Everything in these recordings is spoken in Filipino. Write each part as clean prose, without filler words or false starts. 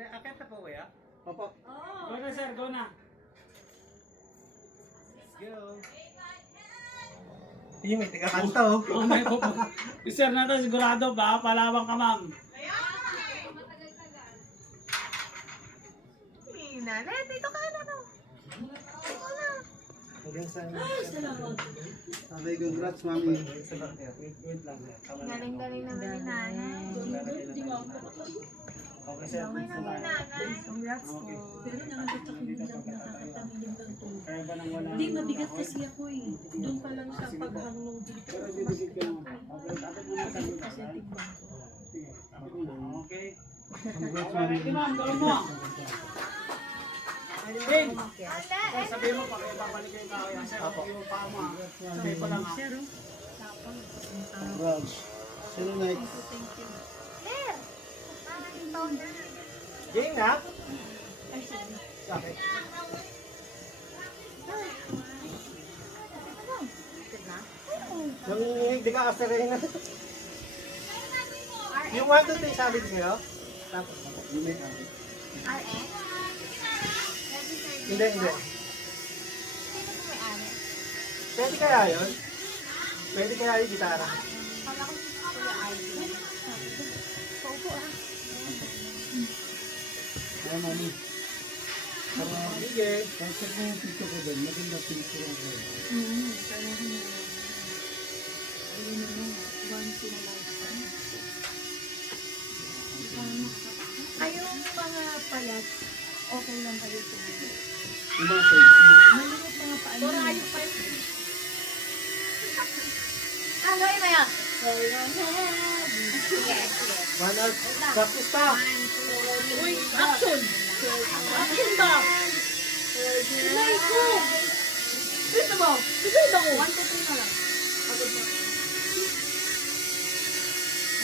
Akit na po kuya? Opo. Go na sir, go na. Let's go. Yung may taga-kanta oh. Oh my po. Sir na to, sigurado ba? Palawang ka ma'am. Nanay, dito ka na no. Hanggang sa... Abay, congrats, mami. Wait lang. Galing-galing naman ni nanay. Okay sir. Okay na ni nanay. Congrats po. Pero nakakita ko yung lang nakakatamiling lang to. Kaya ba nang wala? Hindi, mabigat kasi ako eh. Doon pa lang sa paghangong dito. Pero bibigit ka naman. Okay, dapat mo na sabi ka. Kasi tignan ko. Sige, dapat mo na. Okay. Congrats, Okay, mami. ready ma'am, gawin mo. Ding! Sir, sabihin mo pa kayo babalik kayo kaya. Sir, ako yung paa mo. Sabihin ko lang ha. Sir, oh. Congrats. Sino next? Thank you. Sir! Parang yung powder. Jing na? Sabi. Nanginginig, di ka kasterin na. Yung 1, 2, 3 sabi niyo? Tapos, You may have it. RX? hindi, hindi. Sino po may RX? Pwede kaya yun? Pwede kaya yung gitara? Kala ko si Kuya Ivy. Paupo ah. Kaya, mami. Sige. Pag-check mo yung picture ko doon, maganda picture ako. Parang ayun naman, once in a lifetime. Kayong mga payat, okay lang kayo sa mga. Yung mga safety. Maliit mga paano. Puro ayok pa yun. Ah, gawin mo yun. Sige, sige. 1 out. Practice pa. Uy, action! Action ba? Tulay ko! Dito ba? Dito ako! 1, 2, 3 na lang. Pagod na. 1,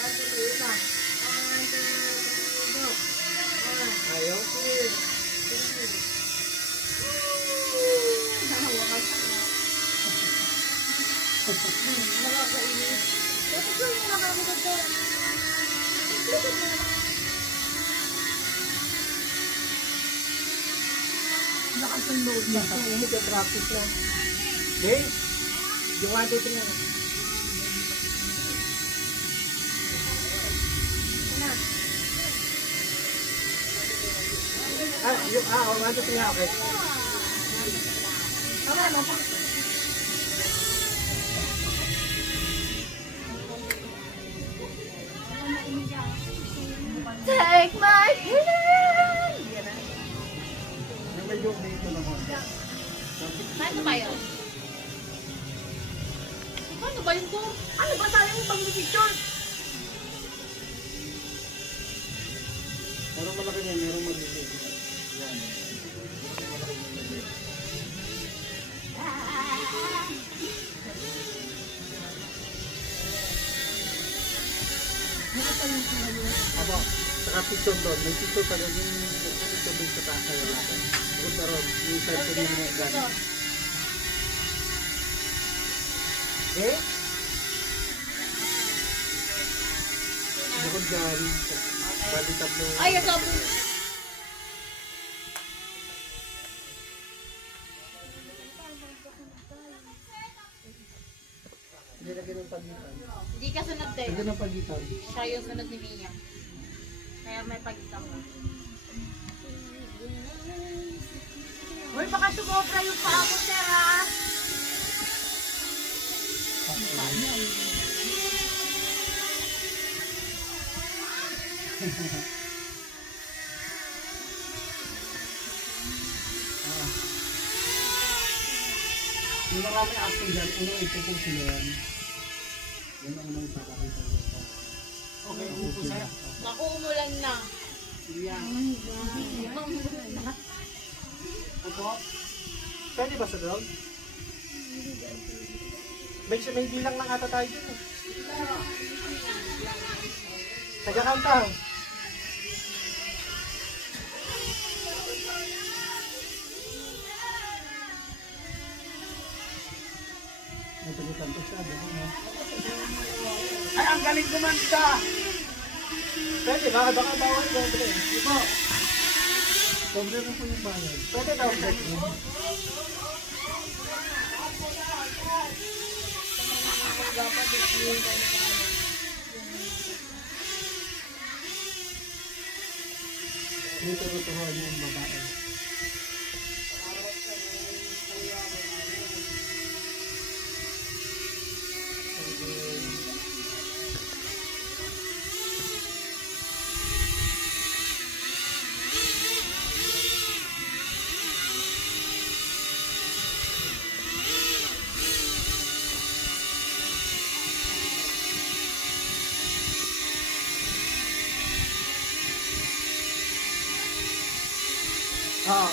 2, 3 na. 1, 2, 3, go. Ayaw. Nakakainis. Tapos yung nakamagod ko. Lakas ng load na. Hindi ka practice lang. Okay? Yung 1, 2, 3 na. Yung 1, 2, 3 na, okay. Tama mo. Take my hand! Yung medyo dito naman. Ano ba yun? Ano ba yun ko? Ano ba sayang yung pag-picture? Merong malaki niya, merong maliit. Yan. Aba, saka picture doon. May picture pa doon yung picture doon sa taas na natin. Bukod na ron, yung side ko yung mga gan. Okay? Bukod dyan, bali tatlo. Ay, ito po. Hindi lagyan ng pagitan. Hindi ka sunod din. Lagyan ng pagitan. Siya yung sunod ni Mia. Kaya may pagitan mo. Uy, baka sumobra yung paa mo, sir, ha? Yung marami action dyan, unang ipupo sila yan. Yan ang unang ipapakita ko sa... Okay, upo sa'yo. Naku, umulan na. Upo. Pwede ba sa loob? May bilang lang ata tayo dun eh. Tagakanta. May pagitan pa siya, diba? No? Ay, ang galing kumanta! Pwede ba? Baka bawal ko. Ipo. Doble na po yung bayad. Pwede daw break mo. Dapat i-clear tayo na tayo. Dito tuturuan yung babae. Ah.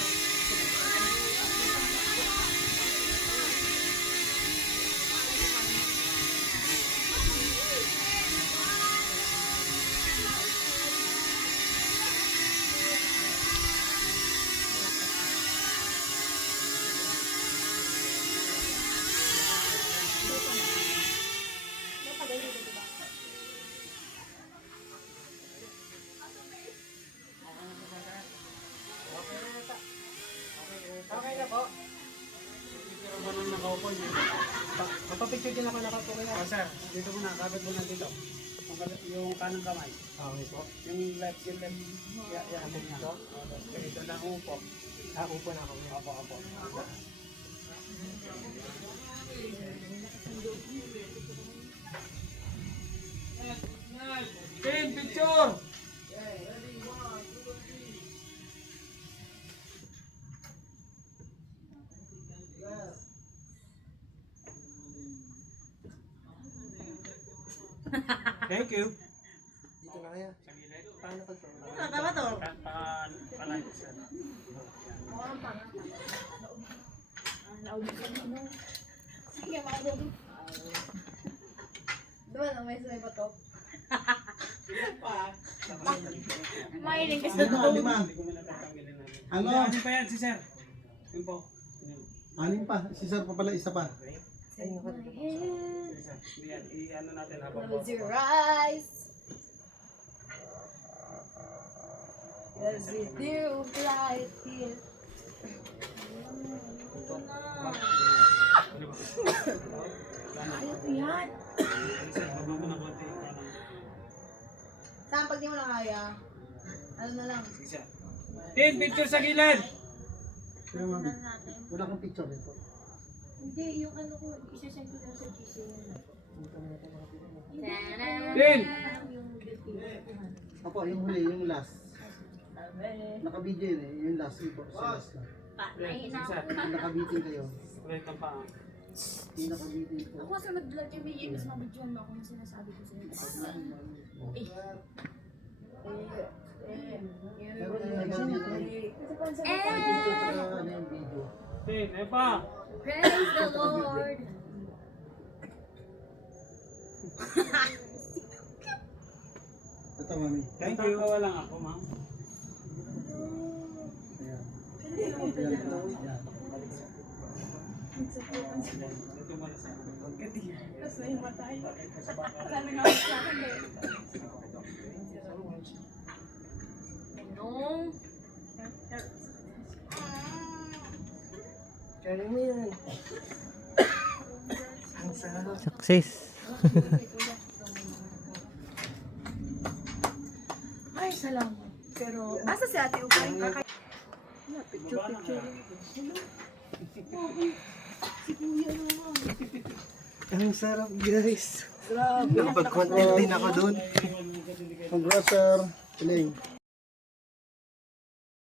Okay na po. Ano nang nakaupo niya? Kapapicture din ako nakatuloy na. Oh, sir, dito muna, kapit muna dito. Yung kanang kamay. Okay po. Yung left. Yan, niya. Ito lang upo. Upo na ako. Opo. Team, picture! Thank you. Dito na kaya. Sa gilid. Paano pag Tama to. Palagi, sir. Naubos ka na. Sige, maubos. Doon, may sumay pa to. Mahiling ka sa to. Lima. Hindi ko muna tatanggalin namin. Ano? Ano pa yan si sir? Yun po. Anin pa? Si sir pa pala, isa pa. Sige, sir. Yan, i-ano natin habang Close your eyes. Cause we do right here. Ayaw ko yan. Sir, habang mo na konti. Saan pag di mo na kaya? Ano na lang? Sige, sir. Tin, picture sa gilid! Kaya mami, wala kang picture dito. Hindi, yung ano ko, isa-send ko lang sa GC. Tin! Yung Opo, yung huli, yung last. Naka-video yun eh, yung last ito. Sa last lang. Sir, Naka-video kayo. right ang paa. Yung naka-video ito. Ako sa nag-vlog yung video, mas mabidyoan mo ako na sinasabi ko sa'yo. Pero yung nag-video picture tsaka ano yung video. Tin, eh pa! Praise the Lord! Ito mami. Thank you. Tawa lang ako, ma'am. Ayan. Ayan. Ayan. Ito mo na sa akin. Tapos na yung matay. Wala na nga sa akin eh. Anong? Kaya mo yan. Ang sarap. Success. Ay, salamat. Pero, asa si ate Ukay? Picture. Si Kuya naman. Ang sarap guys. Grabe. Nakapag-content din ako dun. Congrats sir. Piling.